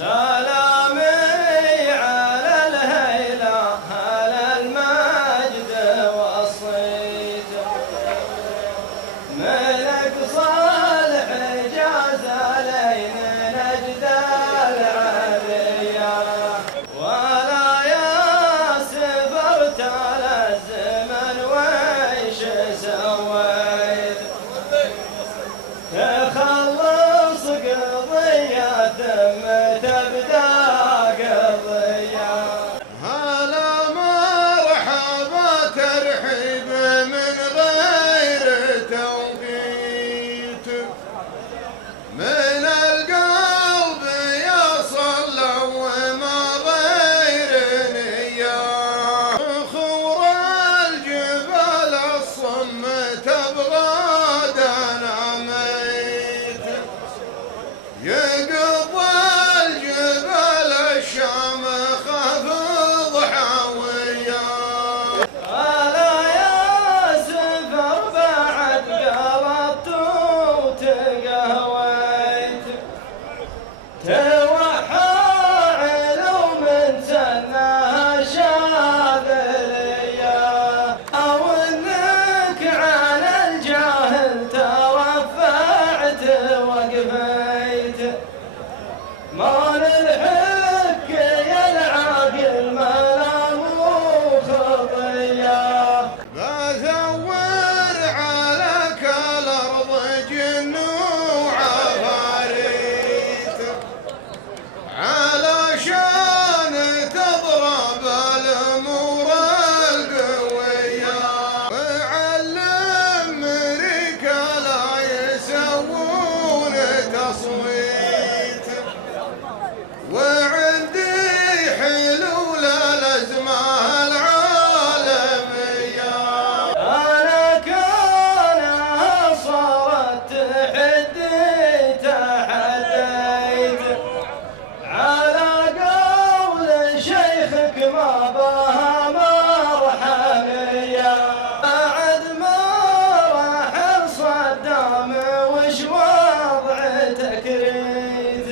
سلامي على الهيلة على المجد والصيت ملك صالح جاز لين نجد العليا ولا ياسف ارتال الزمن ويش سويت تخلص قضية ثم تبدأ قضية هلا مرحبا ترحيب من غير توقيت من القلب يصل وما غير نية خور الجبال الصم تبغى دناميت يقضى الجبال الشام خفض حاوية ألا يا سفر بعد قلبت وتقهويت توحى علوم سنها شاذلية أو إنك على الجاهل ترفعت وقفيت ما نلحق يا العاقل ما له خطيه بثور عليك الأرض جن وعفاريت علشان تضرب الأمور القوية وعلم أمريكا لا يسوون تصويت وعندي حلول الأزمة العالمية أنا كان صارت تحدي تحديت على قول شيخك ما بها مرحمية بعد ما راح صدام وش وضع تكريت